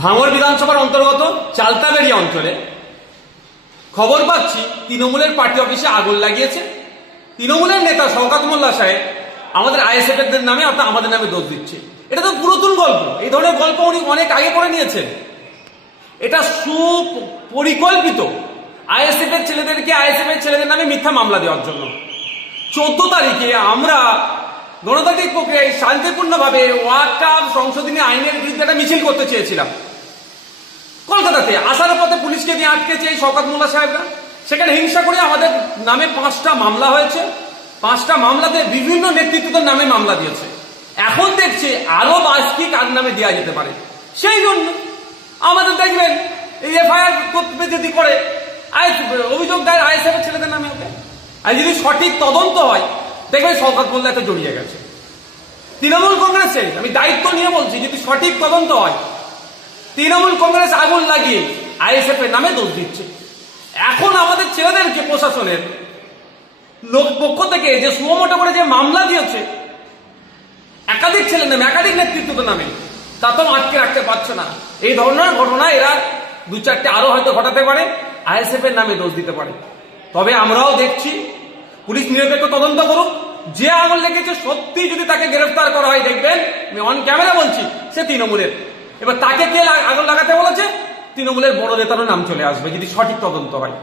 ভাঙড় বিধানসভার অন্তর্গত চালতাবেড়িয়া অঞ্চলে খবর পাচ্ছি তৃণমূলের পার্টি অফিসে আগুন লাগিয়েছে তৃণমূলের নেতা শওকত মোল্লা সাহেব আমাদের আইএসএফ এর নামে অর্থাৎ আমাদের নামে দোষ দিচ্ছে। এটা তো পুরাতন গল্প, এই ধরনের গল্প উনি অনেক আগে পড়ে নিয়েছেন। এটা সুপরিকল্পিত আইএসএফ এর ছেলেদেরকে আইএসএফ এর ছেলেদের নামে মিথ্যা মামলা দেওয়ার জন্য। 14 তারিখে আমরা গণতান্ত্রিক প্রক্রিয়ায় শান্তিপূর্ণভাবে ওয়াকফ সংশোধনী আইনের বিরুদ্ধে একটা মিছিল করতে চেয়েছিলাম কলকাতাতে। আসার পথে পুলিশকে দিয়ে আটকেছে এই শওকত মোল্লা সাহেবরা। সেখানে হিংসা করে আমাদের নামে 5টা মামলা হয়েছে। 5টা মামলাতে বিভিন্ন নেতৃত্বদের নামে মামলা দিয়েছে। এখন দেখছে আরো 22টি কার নামে দেওয়া যেতে পারে। সেই জন্য আমাদের দেখবেন এই এফআইআর যদি করে অভিযোগ দেয় আইএসএফ এর ছেলেদের নামে হবে। আর যদি সঠিক তদন্ত হয় দেখবেন শওকত মোল্লা এতে জড়িয়ে গেছে। তৃণমূল কংগ্রেসের আমি দায়িত্ব নিয়ে বলছি, যদি সঠিক তদন্ত হয় তৃণমূল কংগ্রেস আগুন লাগিয়ে আইএসএফ এর নামে দোষ দিচ্ছে। এখন আমাদের ছেলেদেরকে প্রশাসনের লোক পক্ষ থেকে যে সুমোটো করে যে মামলা দিয়েছে একাধিক ছেলের নামে একাধিক নেতৃত্বের নামে, তা তো আটকে রাখতে পারছে না। এই ধরনের ঘটনা এরা 2-4টে আরো হয়তো ঘটাতে পারে, আইএসএফ এর নামে দোষ দিতে পারে। তবে আমরাও দেখছি পুলিশ নিরপেক্ষ তদন্ত করুক। যে আগুন লেগেছে সত্যি যদি তাকে গ্রেফতার করা হয় দেখবেন, আমি অন ক্যামেরা বলছি, সে তৃণমূলের। এবার তাকে কে আগুন লাগাতে বলেছে তৃণমূলের বড় নেতারও নাম চলে আসবে যদি সঠিক তদন্ত হয়।